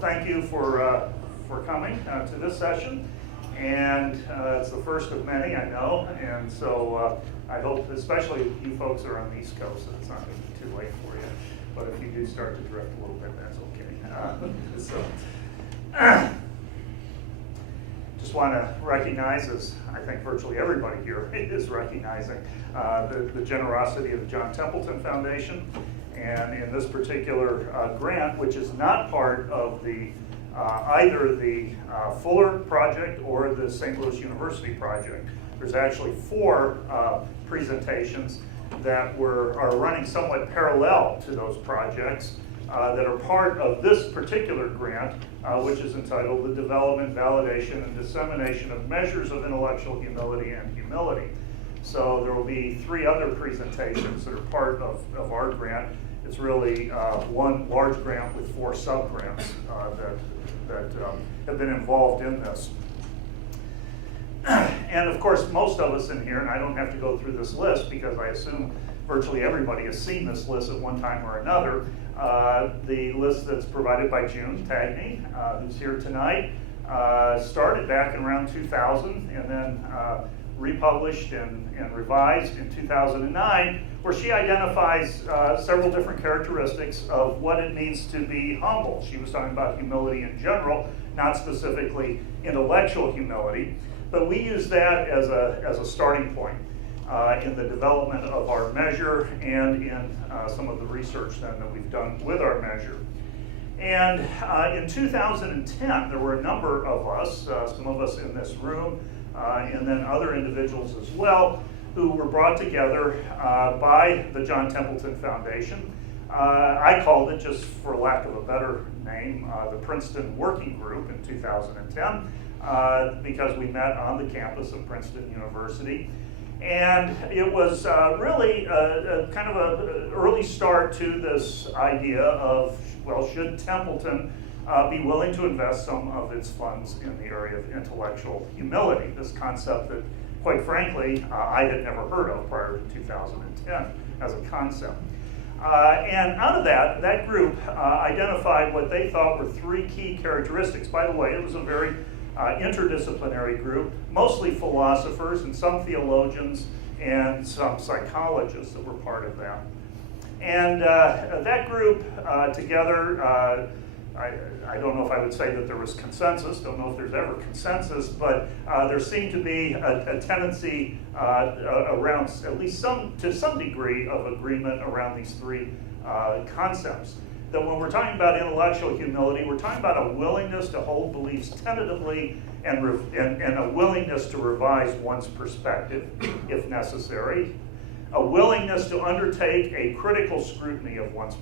thank you for coming to this session. And it's the first of many, I know. And so I hope, especially if you folks are on the East Coast, that it's not going to be too late for you. But if you do start to drift a little bit, that's okay. Just want to recognize, as I think virtually everybody here is recognizing, the generosity of the John Templeton Foundation. And in this particular grant, which is not part of the either the Fuller project or the St. Louis University project. There's actually 4 presentations that are running somewhat parallel to those projects that are part of this particular grant, which is entitled The Development, Validation, and Dissemination of Measures of Intellectual Humility and Humility. So there will be 3 other presentations that are part of our grant. It's really one large grant with 4 sub-grants that have been involved in this. And of course, most of us in here, and I don't have to go through this list because I assume virtually everybody has seen this list at one time or another. The list that's provided by June Tagney, who's here tonight, started back in around 2000 and then republished and revised in 2009, where she identifies several different characteristics of what it means to be humble. She was talking about humility in general, not specifically intellectual humility, but we use that as a starting point in the development of our measure and in some of the research then that we've done with our measure. And in 2010, there were a number of us, some of us in this room, and then other individuals as well, who were brought together by the John Templeton Foundation. I called it, just for lack of a better name, the Princeton Working Group in 2010, because we met on the campus of Princeton University. And it was really kind of an early start to this idea of, well, should Templeton be willing to invest some of its funds in the area of intellectual humility, this concept that, quite frankly, I had never heard of prior to 2010 as a concept. And out of that group identified what they thought were 3 key characteristics. By the way, it was a very interdisciplinary group, mostly philosophers and some theologians and some psychologists that were part of that. And that group together, I don't know if I would say that there was consensus, don't know if there's ever consensus, but there seemed to be a tendency around at least to some degree of agreement around these 3 concepts. That when we're talking about intellectual humility, we're talking about a willingness to hold beliefs tentatively and a willingness to revise one's perspective if necessary, a willingness to undertake a critical scrutiny of one's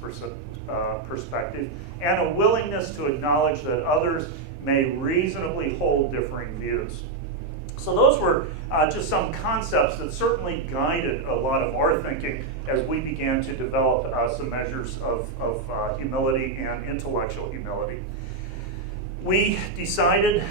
perspective, and a willingness to acknowledge that others may reasonably hold differing views. So those were just some concepts that certainly guided a lot of our thinking as we began to develop some measures of humility and intellectual humility. We decided,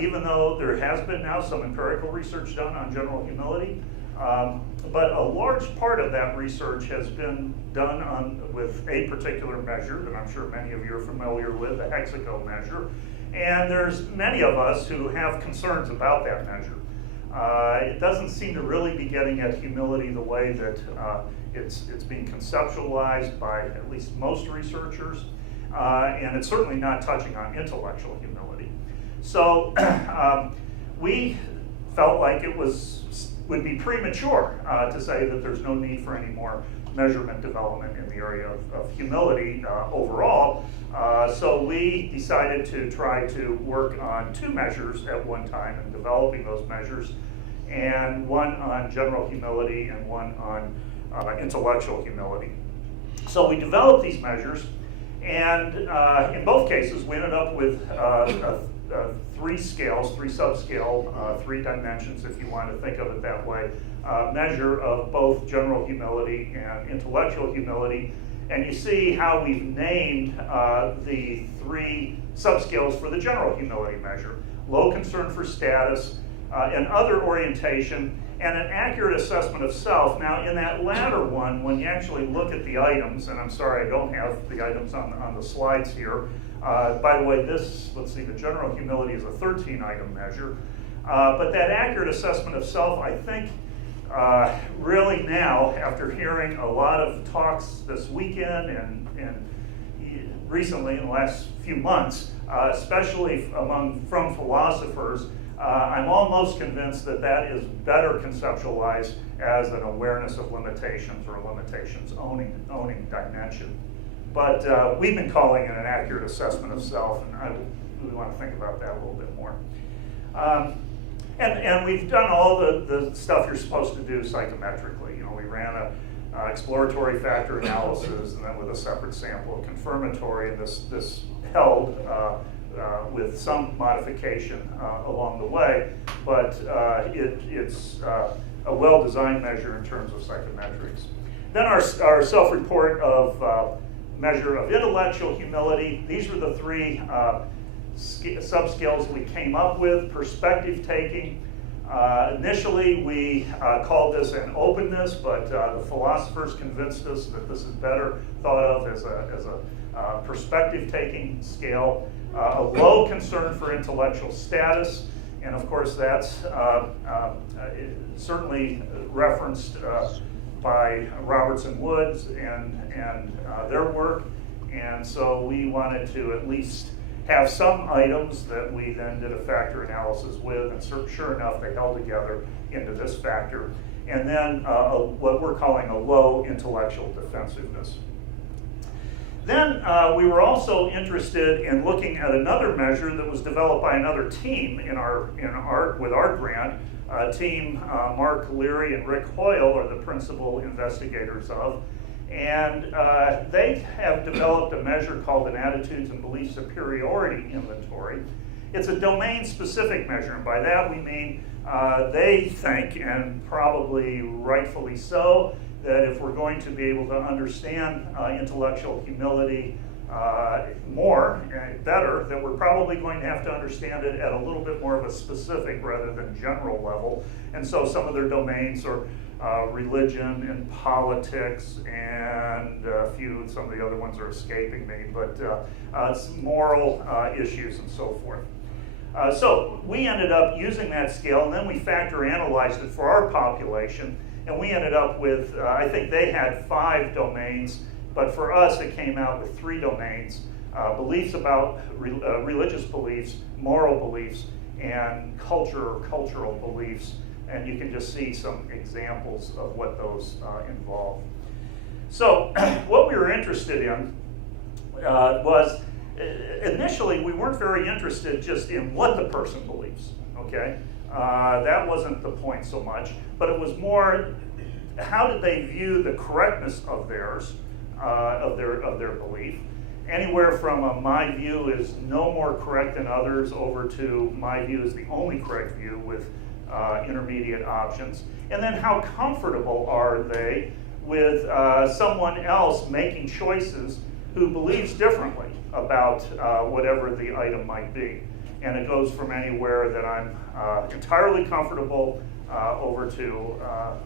even though there has been now some empirical research done on general humility, but a large part of that research has been done with a particular measure that I'm sure many of you are familiar with, the hexaco measure. And there's many of us who have concerns about that measure. It doesn't seem to really be getting at humility the way that it's being conceptualized by at least most researchers, and it's certainly not touching on intellectual humility. So we felt like it would be premature to say that there's no need for any more measurement development in the area of humility overall. So we decided to try to work on 2 measures at one time and developing those measures, and one on general humility and one on intellectual humility. So we developed these measures, and in both cases we ended up with 3 scales, 3 subscale, 3 dimensions, if you want to think of it that way, measure of both general humility and intellectual humility. And you see how we've named the 3 subscales for the general humility measure: low concern for status, and other orientation, and an accurate assessment of self. Now, in that latter one, when you actually look at the items, and I'm sorry I don't have the items on the slides here. By the way, let's see, the general humility is a 13-item measure. But that accurate assessment of self, I think, really now, after hearing a lot of talks this weekend and recently in the last few months, especially from philosophers, I'm almost convinced that that is better conceptualized as an awareness of limitations or limitations owning dimension. But we've been calling it an accurate assessment of self, and I really want to think about that a little bit more. And we've done all the stuff you're supposed to do psychometrically. You know, we ran a exploratory factor analysis, and then with a separate sample, a confirmatory, and this held with some modification along the way, but it's a well-designed measure in terms of psychometrics. Then our self-report of measure of intellectual humility. These were the three subscales we came up with. Perspective taking. Initially, we called this an openness, but the philosophers convinced us that this is better thought of as a perspective-taking scale. A low concern for intellectual status, and of course that's certainly referenced by Robertson Woods and their work, and so we wanted to at least have some items that we then did a factor analysis with, and sure enough, they held together into this factor. And then what we're calling a low intellectual defensiveness. Then we were also interested in looking at another measure that was developed by another team with our grant. Team Mark Leary and Rick Hoyle are the principal investigators of. And they have developed a measure called an Attitudes and Belief Superiority Inventory. It's a domain-specific measure, and by that we mean they think, and probably rightfully so, that if we're going to be able to understand intellectual humility better, that we're probably going to have to understand it at a little bit more of a specific rather than general level. And so some of their domains are religion and politics, and some of the other ones are escaping me, but it's moral issues and so forth. So we ended up using that scale, and then we factor analyzed it for our population, and we ended up with, I think they had 5 domains, but for us it came out with 3 domains: beliefs about religious beliefs, moral beliefs, and cultural beliefs. And you can just see some examples of what those involve. So what we were interested in was, initially we weren't very interested just in what the person believes, okay? That wasn't the point so much, but it was more, how did they view the correctness of theirs, of their belief? Anywhere from my view is no more correct than others over to my view is the only correct view with intermediate options. And then how comfortable are they with someone else making choices who believes differently about whatever the item might be. And it goes from anywhere that I'm entirely comfortable over to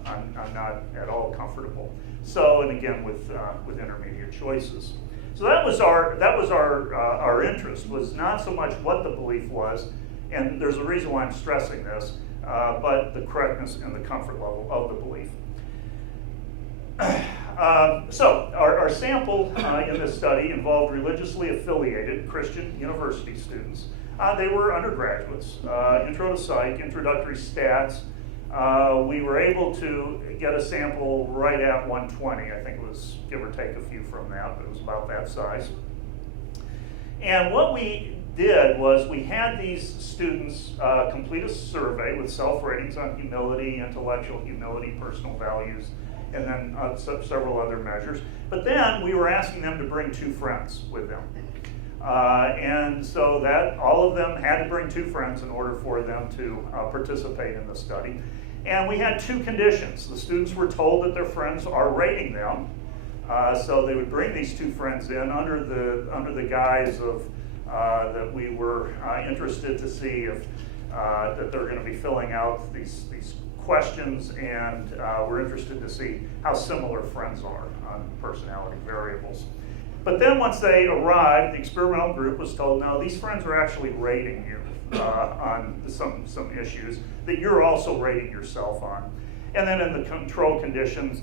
I'm not at all comfortable. So, and again with intermediate choices. So that was our interest, was not so much what the belief was, and there's a reason why I'm stressing this, but the correctness and the comfort level of the belief. So our sample in this study involved religiously affiliated Christian university students. They were undergraduates, intro to psych, introductory stats. We were able to get a sample right at 120. I think it was give or take a few from that, but it was about that size. And what we did was we had these students complete a survey with self-ratings on humility, intellectual humility, personal values, and then several other measures. But then we were asking them to bring 2 friends with them. And so that all of them had to bring 2 friends in order for them to participate in the study. And we had 2 conditions. The students were told that their friends are rating them. So they would bring these 2 friends in under the guise of that we were interested to see if that they're going to be filling out these questions, and we're interested to see how similar friends are on personality variables. But then once they arrived, the experimental group was told, no, these friends are actually rating you on some issues that you're also rating yourself on. And then in the control conditions,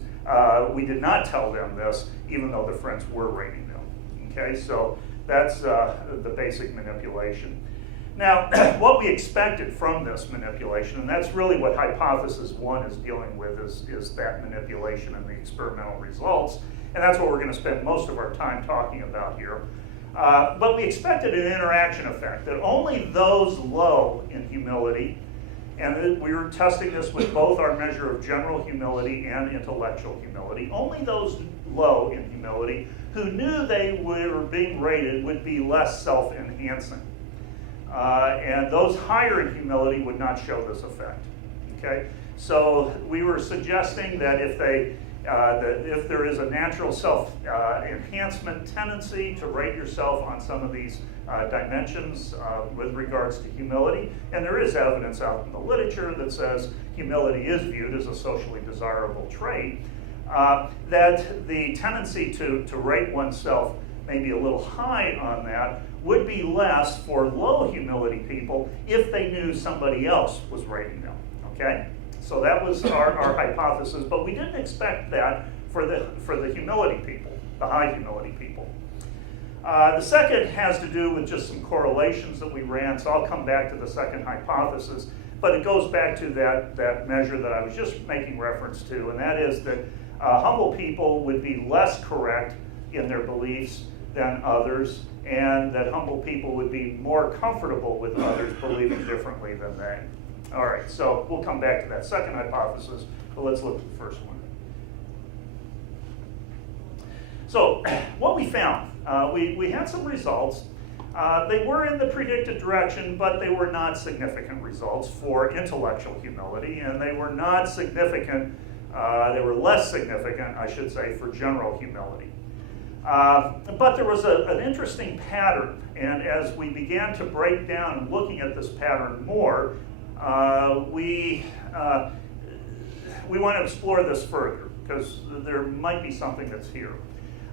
we did not tell them this, even though the friends were rating them. Okay, so that's the basic manipulation. Now, what we expected from this manipulation, and that's really what hypothesis 1 is dealing with, is that manipulation and the experimental results, and that's what we're going to spend most of our time talking about here. But we expected an interaction effect, that only those low in humility, and we were testing this with both our measure of general humility and intellectual humility, only those low in humility who knew they were being rated would be less self-enhancing. And those higher in humility would not show this effect. Okay, so we were suggesting that if there is a natural self-enhancement tendency to rate yourself on some of these dimensions with regards to humility, and there is evidence out in the literature that says humility is viewed as a socially desirable trait, that the tendency to rate oneself maybe a little high on that would be less for low humility people if they knew somebody else was rating them, okay? So that was our hypothesis, but we didn't expect that for the humility people, the high humility people. The second has to do with just some correlations that we ran, so I'll come back to the second hypothesis, but it goes back to that measure that I was just making reference to, and that is that humble people would be less correct in their beliefs than others, and that humble people would be more comfortable with others believing differently than they. All right, so we'll come back to that second hypothesis, but let's look at the first one. So what we found, we had some results. They were in the predicted direction, but they were not significant results for intellectual humility, and they were not significant, they were less significant, I should say, for general humility. But there was an interesting pattern, and as we began to break down and looking at this pattern more, we want to explore this further, because there might be something that's here.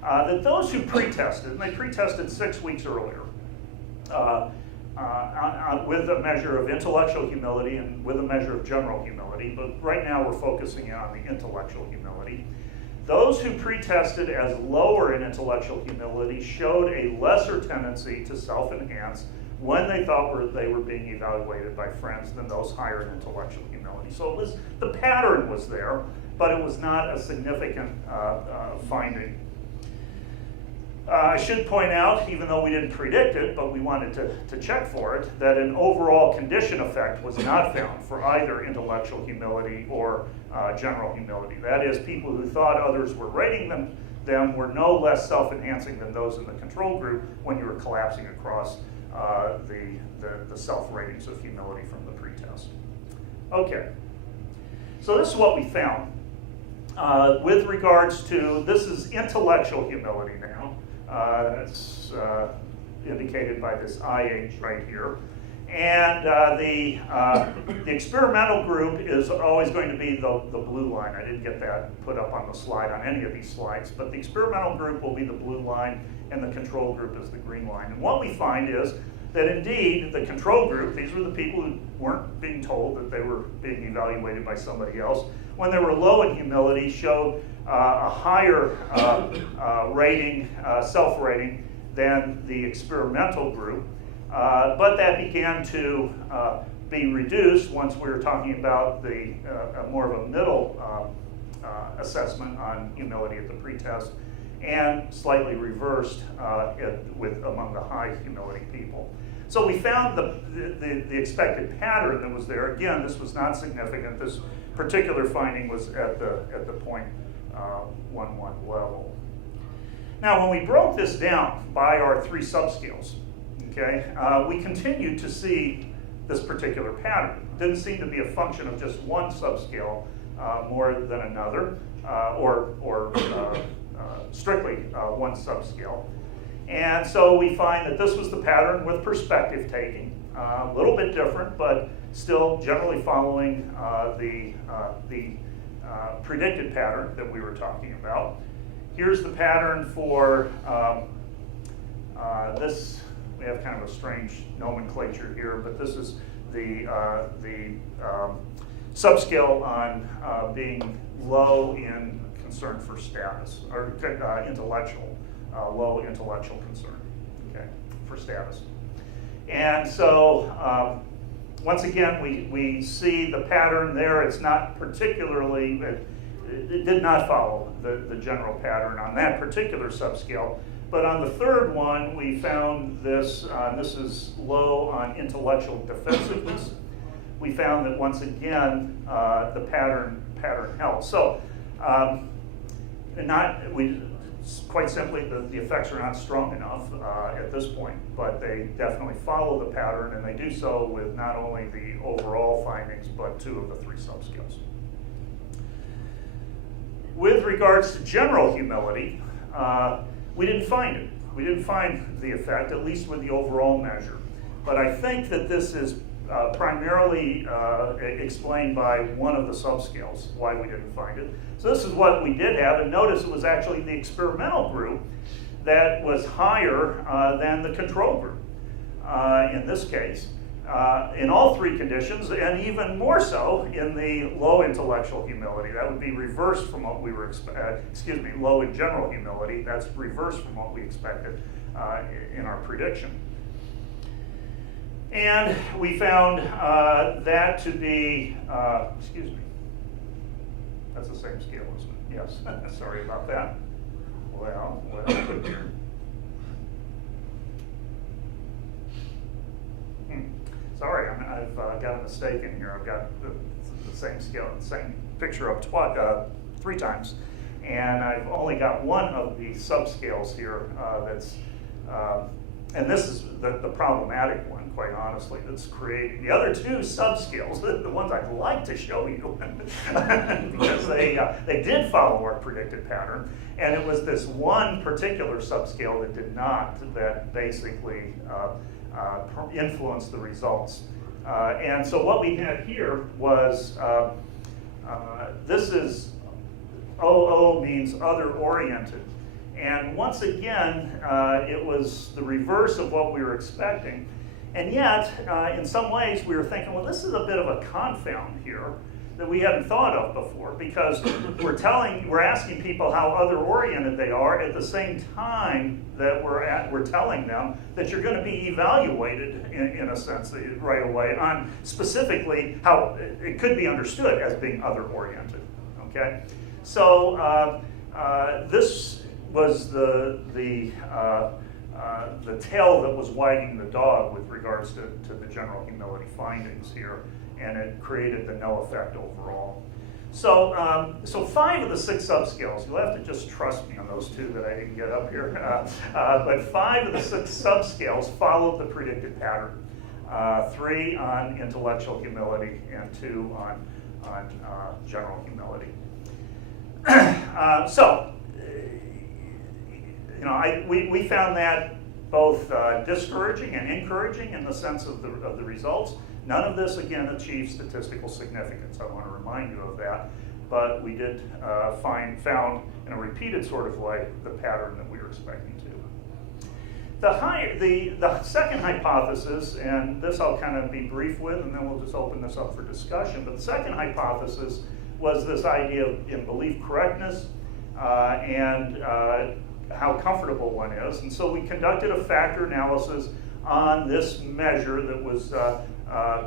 That those who pre-tested, and they pre-tested 6 weeks earlier, with a measure of intellectual humility and with a measure of general humility, but right now we're focusing on the intellectual humility. Those who pre-tested as lower in intellectual humility showed a lesser tendency to self-enhance when they thought they were being evaluated by friends than those higher in intellectual humility. So the pattern was there, but it was not a significant finding. I should point out, even though we didn't predict it, but we wanted to check for it, that an overall condition effect was not found for either intellectual humility or general humility. That is, people who thought others were rating them were no less self-enhancing than those in the control group when you were collapsing across the self-ratings of humility from the pretest. Okay, so this is what we found. With regards to, this is intellectual humility now. It's indicated by this IH right here. And the experimental group is always going to be the blue line. I didn't get that put up on the slide on any of these slides, but the experimental group will be the blue line and the control group is the green line. And what we find is that indeed the control group, these were the people who weren't being told that they were being evaluated by somebody else, when they were low in humility, showed a higher rating, self-rating than the experimental group. But that began to be reduced once we were talking about the more of a middle assessment on humility at the pretest, and slightly reversed among the high humility people. So we found the expected pattern that was there. Again, this was not significant. This particular finding was at the 0.11 level. Now, when we broke this down by our 3 subscales, okay, we continued to see this particular pattern. It didn't seem to be a function of just one subscale more than another, or strictly one subscale. And so we find that this was the pattern with perspective taking. A little bit different, but still generally following the predicted pattern that we were talking about. Here's the pattern for this. We have kind of a strange nomenclature here, but this is the subscale on being low in concern for status, or intellectual, low intellectual concern, okay, for status. And so, once again, we see the pattern there. It's not particularly, it did not follow the general pattern on that particular subscale. But on the third one, we found this, this is low on intellectual defensiveness. We found that once again, the pattern held. So, quite simply, the effects are not strong enough at this point, but they definitely follow the pattern, and they do so with not only the overall findings, but 2 of the 3 subscales. With regards to general humility, we didn't find it. We didn't find the effect, at least with the overall measure. But I think that this is primarily explained by one of the subscales, why we didn't find it. So this is what we did have, and notice it was actually the experimental group that was higher than the control group in this case, in all 3 conditions, and even more so in the low intellectual humility. That would be reversed from what we were, low in general humility. That's reversed from what we expected in our prediction. And we found that to be, that's the same scale, isn't it? Yes, sorry about that. Well, here. Sorry, I've got a mistake in here. I've got the same scale, the same picture up 3 times. And I've only got one of the subscales here that's, and this is the problematic one, quite honestly, that's creating. The other 2 subscales, the ones I'd like to show you, because they did follow our predicted pattern, and it was this one particular subscale that did not, that basically influenced the results. And so what we had here was, this is, OO means other-oriented. And once again, it was the reverse of what we were expecting. And yet, in some ways, we were thinking, well, this is a bit of a confound here that we hadn't thought of before, because we're asking people how other-oriented they are at the same time that we're telling them that you're going to be evaluated in a sense right away on specifically how it could be understood as being other-oriented. Okay, so this was the tail that was wagging the dog with regards to the general humility findings here, and it created the no effect overall. So, so 5 of the 6 subscales, you'll have to just trust me on those 2 that I didn't get up here, but 5 of the 6 subscales followed the predicted pattern. 3 on intellectual humility and 2 on general humility. So, you know, we found that both discouraging and encouraging in the sense of the results. None of this, again, achieved statistical significance. I want to remind you of that. But we did found in a repeated sort of way the pattern that we were expecting to. The second hypothesis, and this I'll kind of be brief with, and then we'll just open this up for discussion. But the second hypothesis was this idea in belief correctness and how comfortable one is. And so we conducted a factor analysis on this measure that was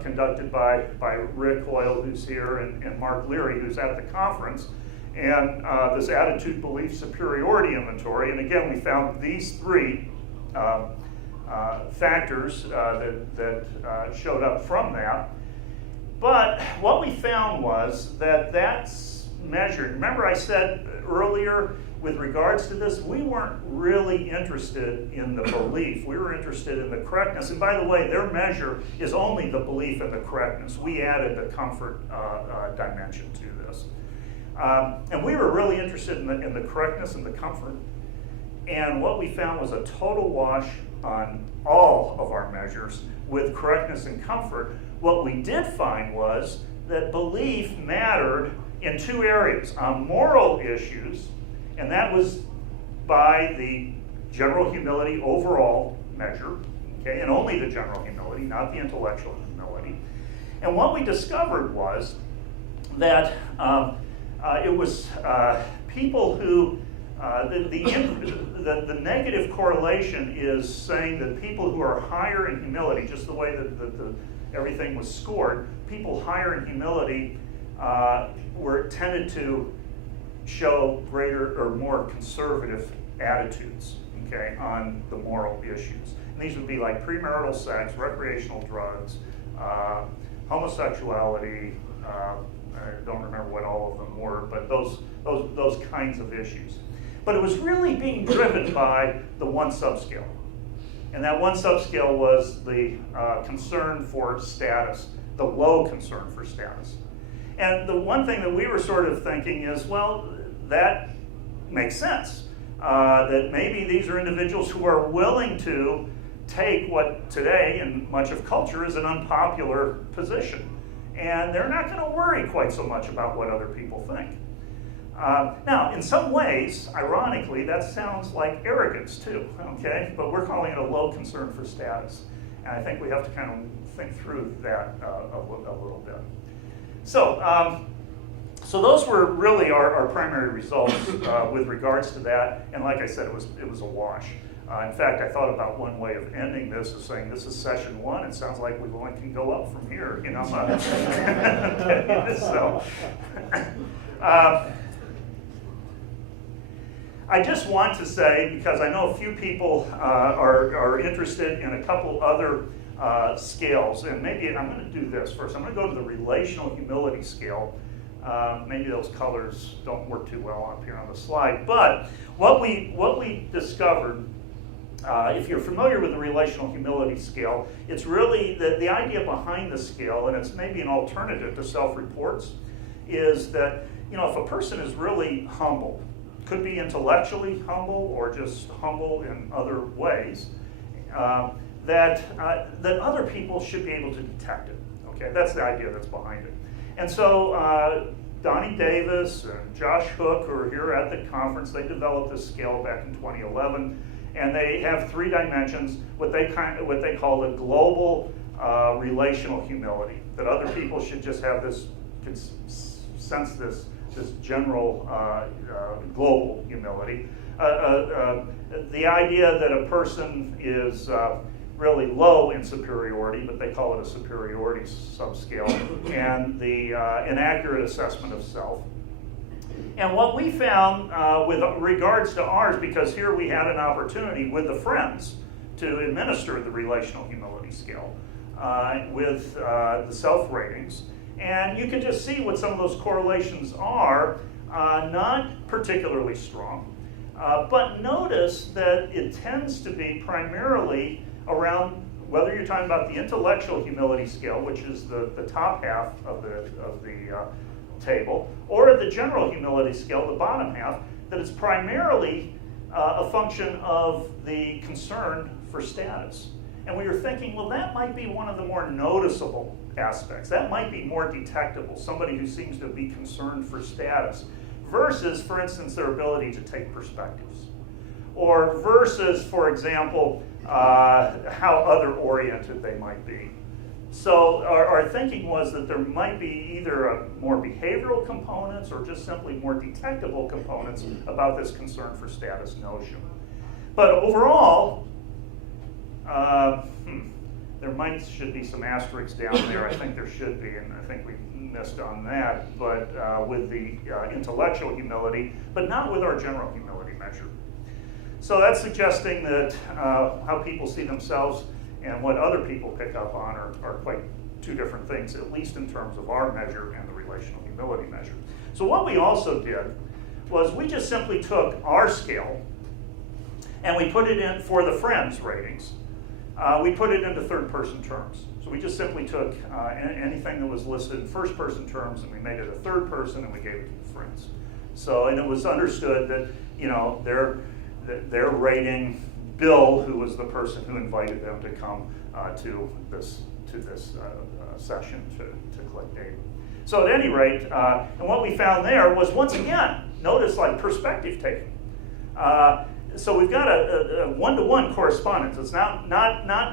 conducted by Rick Hoyle, who's here, and Mark Leary, who's at the conference, and this attitude, belief, superiority inventory. And again, we found these 3 factors that showed up from that. But what we found was that that's measured. Remember I said earlier, with regards to this, we weren't really interested in the belief. We were interested in the correctness. And by the way, their measure is only the belief and the correctness. We added the comfort dimension to this. And we were really interested in the correctness and the comfort. And what we found was a total wash on all of our measures with correctness and comfort. What we did find was that belief mattered in two areas, on moral issues, and that was by the general humility overall measure, okay, and only the general humility, not the intellectual humility. And what we discovered was that it was people who, the negative correlation is saying that people who are higher in humility, just the way that everything was scored, people higher in humility were tended to show greater or more conservative attitudes, okay, on the moral issues. And these would be like premarital sex, recreational drugs, homosexuality, I don't remember what all of them were, but those kinds of issues. But it was really being driven by the one subscale. And that one subscale was the concern for status, the low concern for status. And the one thing that we were sort of thinking is, well, that makes sense. That maybe these are individuals who are willing to take what today in much of culture is an unpopular position. And they're not going to worry quite so much about what other people think. Now, in some ways, ironically, that sounds like arrogance too, okay? But we're calling it a low concern for status. And I think we have to kind of think through that a little bit. So, so those were really our primary results with regards to that. And like I said, it was a wash. In fact, I thought about one way of ending this is saying this is session one. It sounds like we only can go up from here, you know. So, I just want to say, because I know a few people are interested in a couple other scales, and maybe I'm going to do this first. I'm going to go to the relational humility scale. Maybe those colors don't work too well up here on the slide, but what we discovered, if you're familiar with the relational humility scale, it's really the idea behind the scale, and it's maybe an alternative to self-reports, is that, you know, if a person is really humble, could be intellectually humble or just humble in other ways, that other people should be able to detect it. Okay, that's the idea that's behind it. And so Donnie Davis and Josh Hook, who are here at the conference, they developed this scale back in 2011, and they have 3 dimensions, what they call the global relational humility, that other people should just have this, could sense this general global humility. The idea that a person is really low in superiority, but they call it a superiority subscale, and the inaccurate assessment of self. And what we found with regards to ours, because here we had an opportunity with the friends to administer the relational humility scale with the self ratings, and you can just see what some of those correlations are, not particularly strong, but notice that it tends to be primarily around, whether you're talking about the intellectual humility scale, which is the top half of the table, or the general humility scale, the bottom half, that it's primarily a function of the concern for status. And we were thinking, well, that might be one of the more noticeable aspects. That might be more detectable, somebody who seems to be concerned for status, versus, for instance, their ability to take perspectives. Or versus, for example, how other-oriented they might be. So our thinking was that there might be either more behavioral components or just simply more detectable components about this concern for status notion. But overall, there should be some asterisks down there. I think there should be, and I think we missed on that. But with the intellectual humility, but not with our general humility measure. So that's suggesting that how people see themselves and what other people pick up on are quite two different things, at least in terms of our measure and the relational humility measure. So what we also did was we just simply took our scale and we put it in for the friends ratings. We put it into third-person terms. So we just simply took anything that was listed in first-person terms and we made it a third person and we gave it to the friends. So, and it was understood that, you know, their rating Bill, who was the person who invited them to come to this session to collect data. So at any rate, and what we found there was, once again, notice like perspective taking. So we've got a one-to-one correspondence. It's not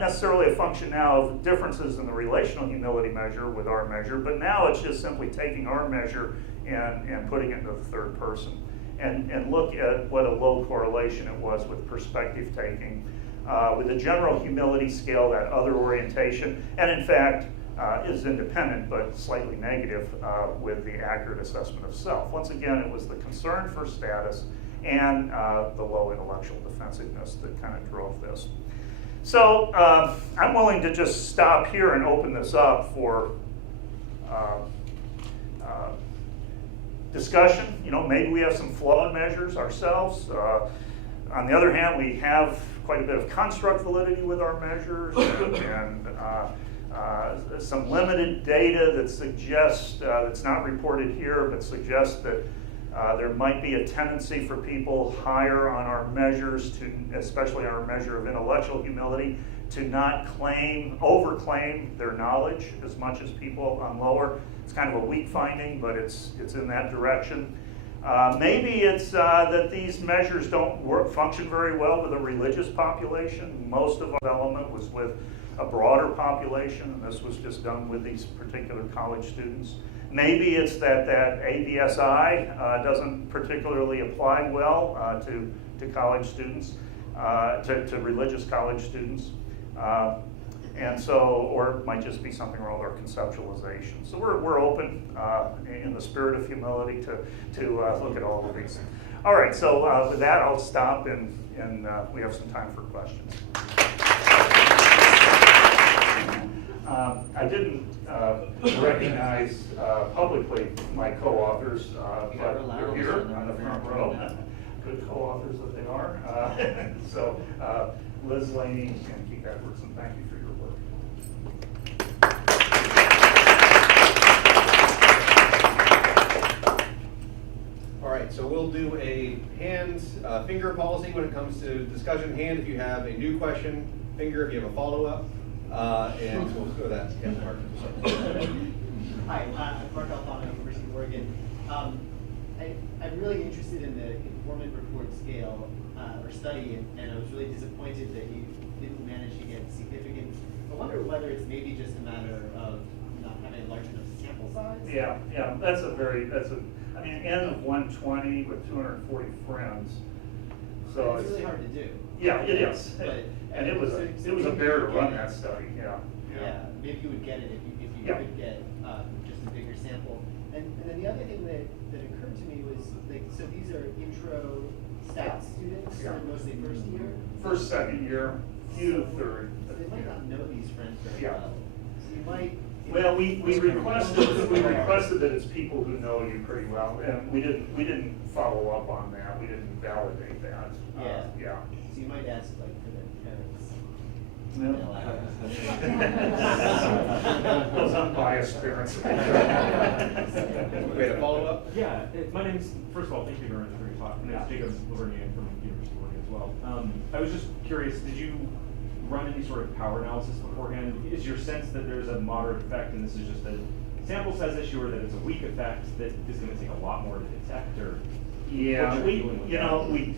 necessarily a function now of differences in the relational humility measure with our measure, but now it's just simply taking our measure and putting it into the third person. And look at what a low correlation it was with perspective taking, with the general humility scale, that other orientation, and in fact is independent but slightly negative with the accurate assessment of self. Once again, it was the concern for status and the low intellectual defensiveness that kind of drove this. So I'm willing to just stop here and open this up for discussion. You know, maybe we have some flawed measures ourselves. On the other hand, we have quite a bit of construct validity with our measures, and some limited data that suggests, that's not reported here, but suggests that there might be a tendency for people higher on our measures, especially our measure of intellectual humility, to not overclaim their knowledge as much as people on lower. It's kind of a weak finding, but it's in that direction. Maybe it's that these measures don't function very well with a religious population. Most of our development was with a broader population, and this was just done with these particular college students. Maybe it's that ABSI doesn't particularly apply well to college students, to religious college students. And so, or it might just be something wrong with our conceptualization. So we're open in the spirit of humility to look at all of these. All right, so with that, I'll stop and we have some time for questions. I didn't recognize publicly my co-authors, but they're here on the front row. Good co-authors that they are. So Liz Laney and Keith Edwardson, thank you for your work. All right, so we'll do a finger policy when it comes to discussion. Hand if you have a new question, finger if you have a follow-up. And so we'll go with that. Yeah, Mark. Hi, I'm Mark Alfano, University of Oregon. I'm really interested in the informant report scale or study, and I was really disappointed that you didn't manage to get significant. I wonder whether it's maybe just a matter of not having a large enough sample size. Yeah, I mean, N of 120 with 240 friends. So it's really hard to do. Yeah, it is. But, and it was a bear to run that study. Yeah. Yeah, maybe you would get it if you could get just a bigger sample. And then the other thing that occurred to me was, like, so these are intro stats students, Yeah. mostly first year? First, second year, few third. So they might not know these friends very Yeah. well. So you might. Well, we requested that it's people who know you pretty well, and we didn't follow up on that. We didn't validate that. Yeah. Yeah. So you might ask, like, for their parents. No. Those unbiased parents. We had a follow-up? Yeah, my name is, first of all, thank you very much for your talk. My name is Jacob Lavernian from University of Oregon as well. I was just curious, did you run any sort of power analysis beforehand? Is your sense that there's a moderate effect and this is just a sample size issue, or that it's a weak effect that is going to take a lot more to detect? Or Yeah, we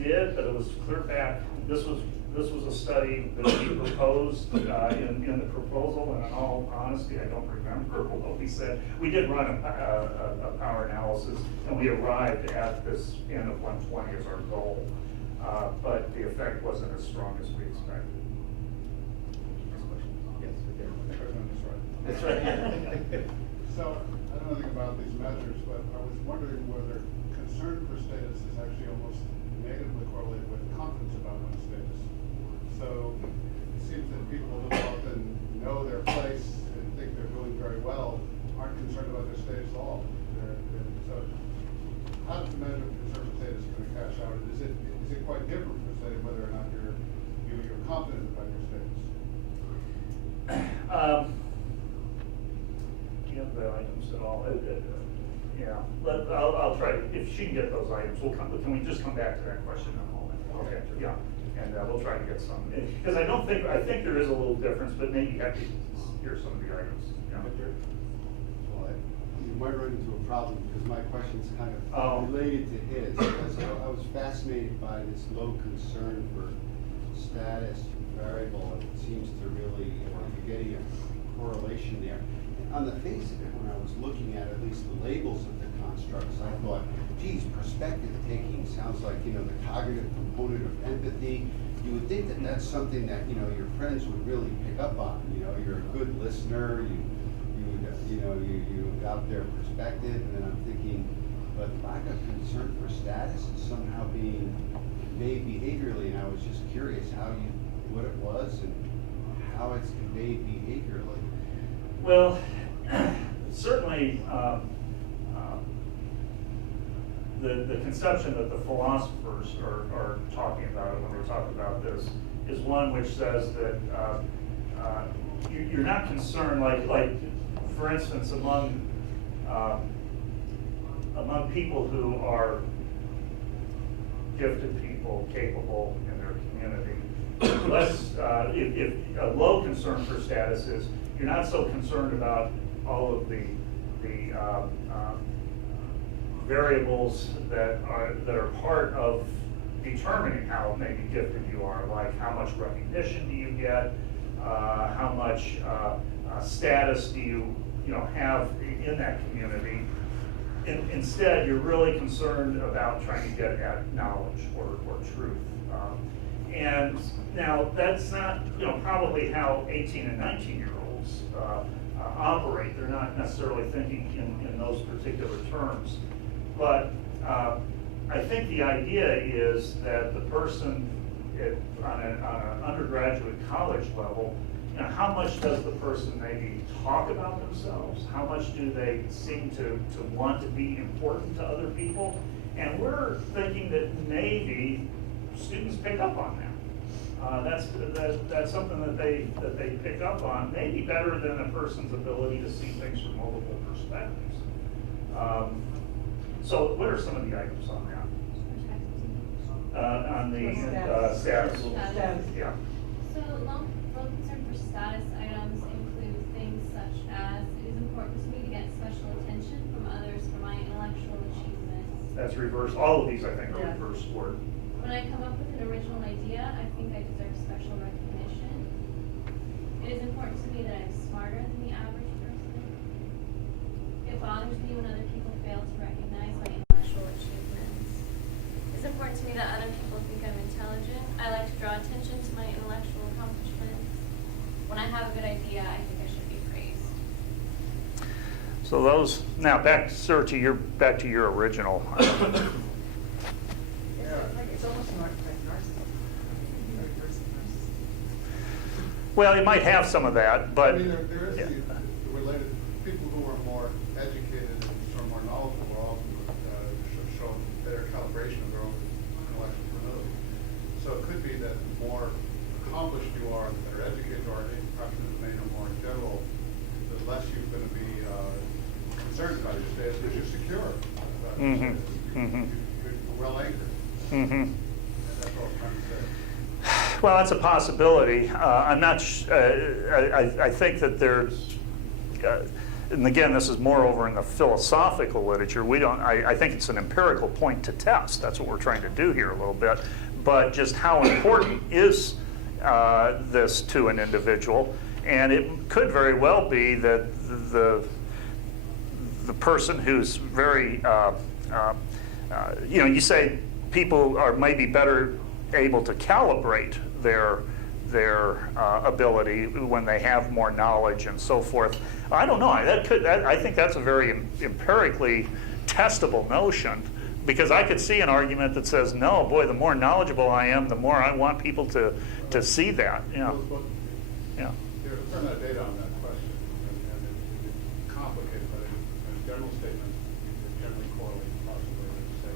did, but it was clear back. This was a study that we proposed in the proposal, and in all honesty, I don't remember what we said. We did run a power analysis, and we arrived at this N of 120 as our goal, but the effect wasn't as strong as we expected. Yes, That's right. So, I don't know anything about these measures, but I was wondering whether concern for status is actually almost negatively correlated with confidence about one's status. So, it seems that people who often know their place and think they're doing very well aren't concerned about their status at all. So, how does the measure of concern for status going to cash out? Is it quite different from say whether or not you're confident about your status? Do you have the items at all? Yeah, I'll try to, if she can get those items, can we just come back to that question in a moment? Okay, yeah. And we'll try to get some, because I think there is a little difference, but maybe you have to hear some of the items. Yeah. Well, you might run into a problem because my question's kind Oh. of related to his. Because I was fascinated by this low concern for status variable. It seems to really, you're getting a correlation there. On the face of it, when I was looking at least the labels of the constructs, I thought, geez, perspective taking sounds like, the cognitive component of empathy. You would think that that's something that, your friends would really pick up on. You're a good listener, you got their perspective, and then I'm thinking, but lack of concern for status is somehow being conveyed behaviorally, and I was just curious what it was and how it's conveyed behaviorally. Well, certainly, the conception that the philosophers are talking about when they talk about this is one which says that you're not concerned, like for instance, among people who are gifted people, capable in their community, if a low concern for status is you're not so concerned about all of the variables that are part of determining how maybe gifted you are, like how much recognition do you get, how much status do you have in that community. Instead, you're really concerned about trying to get at knowledge or truth. And now that's not probably how 18 and 19-year-olds operate. They're not necessarily thinking in those particular terms. But I think the idea is that the person on an undergraduate college level, how much does the person maybe talk about themselves? How much do they seem to want to be important to other people? And we're thinking that maybe students pick up on that. That's something that they pick up on, maybe better than a person's ability to see things from multiple perspectives. So what are some of the items on that? On the status. Yeah. So low concern for status items include things such as, it is important to me to get special attention from others for my intellectual achievements. That's reverse. All of these, I think, are reverse word. When I come up with an original idea, I think I deserve special recognition. It is important to me that I'm smarter than the average person. It bothers me when other people fail to recognize my intellectual achievements. It's important to me that other people think I'm intelligent. I like to draw attention to my intellectual accomplishments. When I have a good idea, I think I should be praised. So those now back, sir, to your original. It's almost like narcissism. Reverse of narcissism. Well, it might have some of that, but I mean, there is yeah. the related, people who are more educated and sort of more knowledgeable are also show better calibration of their own intellectual ability. So it could be that the more accomplished you are, the better educated you are, perhaps in the main or more general, the less you're going to be concerned about your status because you're secure. You're well anchored. Mm-hmm. And that's all I'm trying to say. Well, that's a possibility. I'm not. I think that there's, and again, this is more over in the philosophical literature. We don't. I think it's an empirical point to test. That's what we're trying to do here a little bit. But just how important is this to an individual? And it could very well be that the person who's very, you say people are maybe better able to calibrate their ability when they have more knowledge and so forth. I don't know. I think that's a very empirically testable notion, because I could see an argument that says, no, boy, the more knowledgeable I am, the more I want people to see that. Yeah. Yeah. There's a fair amount of data on that question, and it's complicated, but in a general statement, it generally correlates possibly to say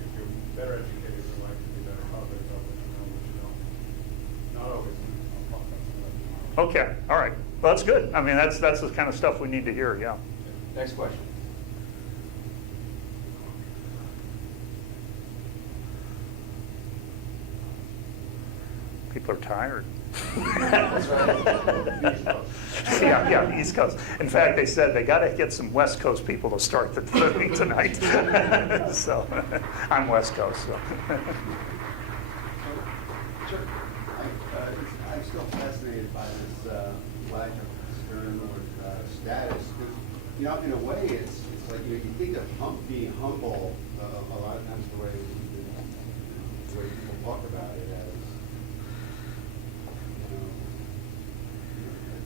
if you're better educated, you're likely to be better cognitive, of what you know, what you don't. Not always. I'll talk about some of that tomorrow. Okay. All right. Well, that's good. I mean, that's the kind of stuff we need to hear. Yeah. Next question. People are tired. That's right. East Coast. Yeah, East Coast. In fact, they said they got to get some West Coast people to start the thing tonight. So, I'm West Coast, so. Sure. I'm still fascinated by this lack of concern with status. Because, in a way, it's like, you think of being humble, a lot of times the way people talk about it as,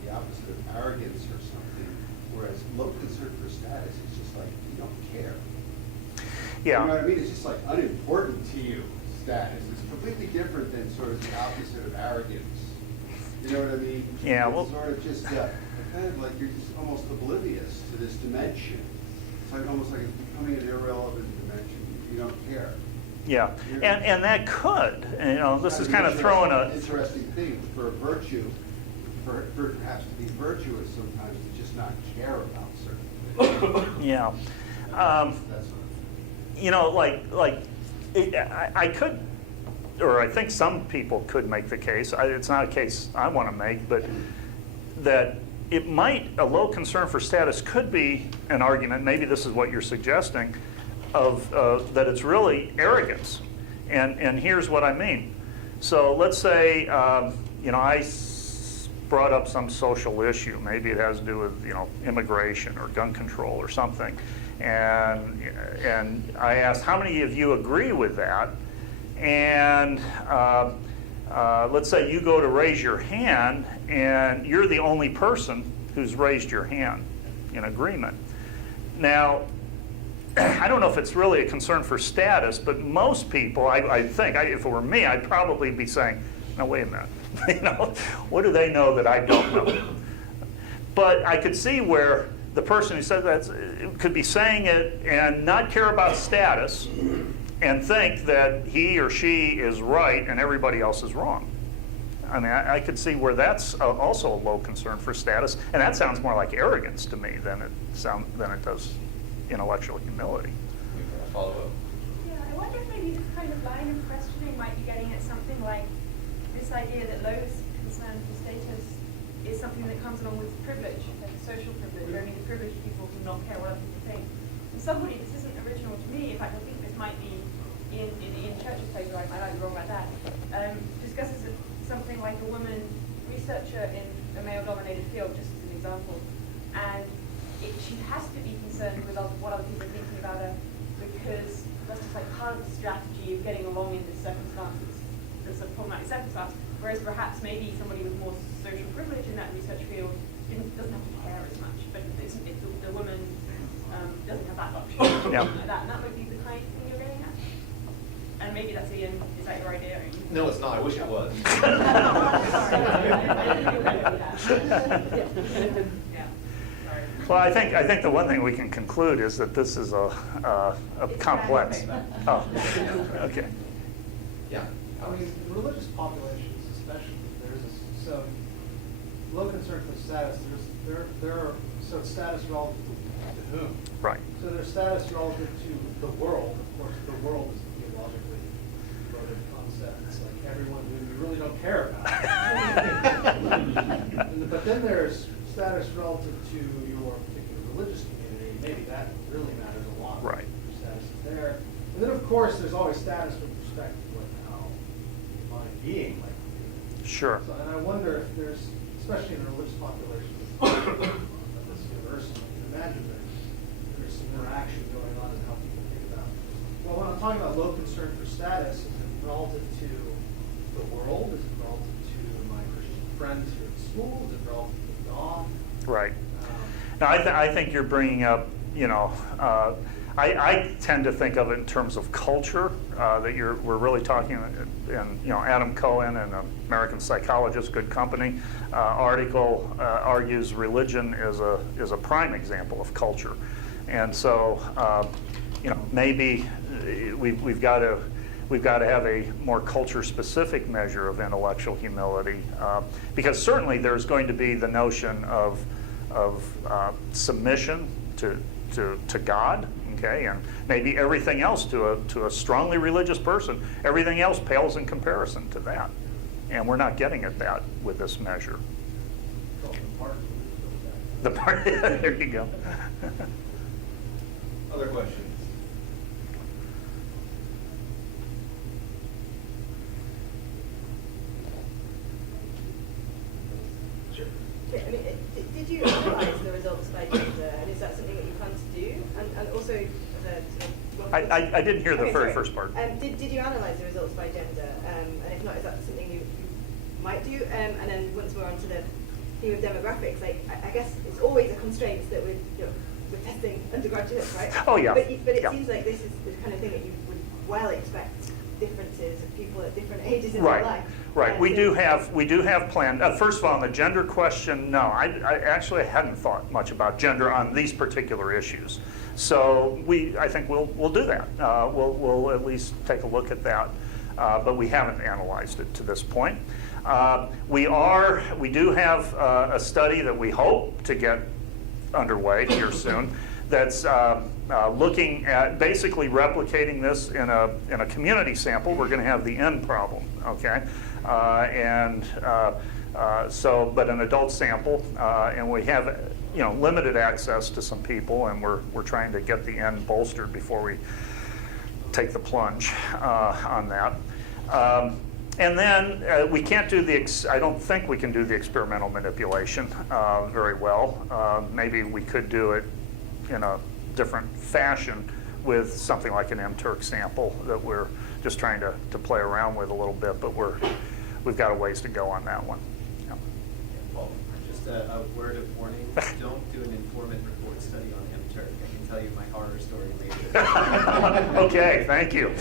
the opposite of arrogance or something, whereas low concern for status is just like, you don't care. Yeah. You know what I mean? It's just like unimportant to you, status. It's completely different than sort of the opposite of arrogance. You know what I mean? Yeah, It's well- sort of just, kind of like you're just almost oblivious to this dimension. It's like almost like it's becoming an irrelevant dimension. You don't care. Yeah, and that could, this is kind of throwing a. Interesting thing for a virtue, for perhaps to be virtuous sometimes to just not care about certain things. Yeah. That's what I could, or I think some people could make the case, it's not a case I want to make, but that it might, a low concern for status could be an argument, maybe this is what you're suggesting, of that it's really arrogance. And here's what I mean. So let's say, I brought up some social issue. Maybe it has to do with, immigration or gun control or something. And I asked, how many of you agree with that? And let's say you go to raise your hand, and you're the only person who's raised your hand in agreement. Now, I don't know if it's really a concern for status, but most people, I think, if it were me, I'd probably be saying, no, wait a minute. What do they know that I don't know? But I could see where the person who said that could be saying it and not care about status and think that he or she is right and everybody else is wrong. I mean, I could see where that's also a low concern for status, and that sounds more like arrogance to me than it does intellectual humility. Follow up. Yeah, I wonder if maybe this kind of line of questioning might be getting at something like this idea that low concern for status is something that comes along with privilege, like social privilege. Only the privileged people do not care what other people think. And somebody, this isn't original to me, in fact I think this might be in Ian Church's paper, I might be wrong about that, discusses something like a woman researcher in a male-dominated field, just as an example, and she has to be concerned with what other people are thinking about her, because that's just like part of the strategy of getting along in this circumstances, this sort of problematic circumstance. Whereas perhaps maybe somebody with more social privilege in that research field doesn't have to care as much, but the woman doesn't have that luxury. Yeah. That might be the kind of thing you're getting at. And maybe that's Ian. Is that your idea? No, it's not. I wish it was. Yeah. Sorry. Well, I think the one thing we can conclude is that this is a It's complex. bad paper. Oh, okay. Yeah. I mean, religious populations especially, so low concern for status, there are, so it's status relative to whom? Right. So there's status relative to the world. Of course, the world is a theologically loaded concept. It's like everyone who you really don't care about. But then there's status relative to your particular religious community. Maybe that really matters a lot. Right. Your status is there. And then, of course, there's always status with respect to how the body being might be. Sure. So, and I wonder if there's, especially in a religious population of this university, you can imagine that there's some interaction going on in how people think about it. Well, when I'm talking about low concern for status, is it relative to the world? Is it relative to my Christian friends here at school? Is it relative to God? Right. Now, I think you're bringing up, I tend to think of it in terms of culture, that we're really talking, and Adam Cohen, an American psychologist, Good Company, article argues religion is a prime example of culture, and so maybe we've got to have a more culture-specific measure of intellectual humility, because certainly there's going to be the notion of submission to God, okay, and maybe everything else to a strongly religious person. Everything else pales in comparison to that, And we're not getting at that with this measure. Call them part. The part, there you go. Other questions? Sure. Yeah, I mean, did you analyse the results by gender, and is that something that you plan to do? And also, I didn't hear the Okay, very sorry. first part. Did you analyse the results by gender? And if not, is that something you might do? And then once we're on to the theme of demographics, like I guess it's always a constraint that we're testing undergraduates, right? Oh, yeah. But it Yeah. seems like this is the kind of thing that you would well expect differences of people at different ages in Right, their life. right. We do have planned, first of all, on the gender question, no, I actually hadn't thought much about gender on these particular issues. So I think we'll do that. We'll at least take a look at that, but we haven't analyzed it to this point. We do have a study that we hope to get underway here soon that's looking at basically replicating this in a community sample. We're going to have the N problem, okay? But an adult sample, and we have limited access to some people, and we're trying to get the N bolstered before we take the plunge on that. And then we can't do I don't think we can do the experimental manipulation very well. Maybe we could do it in a different fashion with something like an MTurk sample that we're just trying to play around with a little bit, but we've got a ways to go on that one. Yeah. Just a word of warning, don't do an informant report study on MTurk. I can tell you my horror story later. Okay, thank you.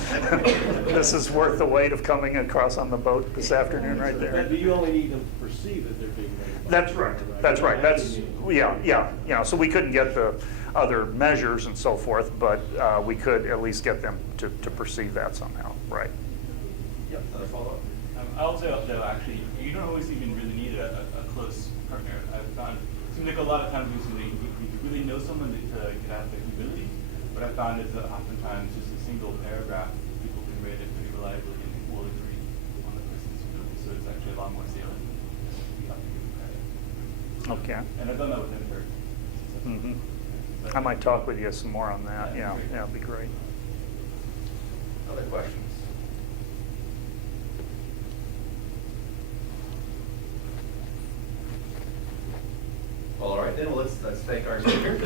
This is worth the wait of coming across on the boat this afternoon right there. But you only need them to perceive that they're being made. That's right, that's right. Yeah, so we couldn't get the other measures and so forth, but we could at least get them to perceive that somehow, right? Yep, another follow-up? I also, though, actually, you don't always even really need a close partner. I've found, it seems like a lot of times recently, you really know someone to get out their humility, but I found it's oftentimes just a single paragraph, people can read it pretty reliably and will agree on the person's humility, so it's actually a lot more salient. You have to give them credit. Okay. And I've done that with MTurk. Mm-hmm. I might talk with you some more on that. Yeah, it'd be great. Other questions? Well, all right then, well, let's thank our speaker.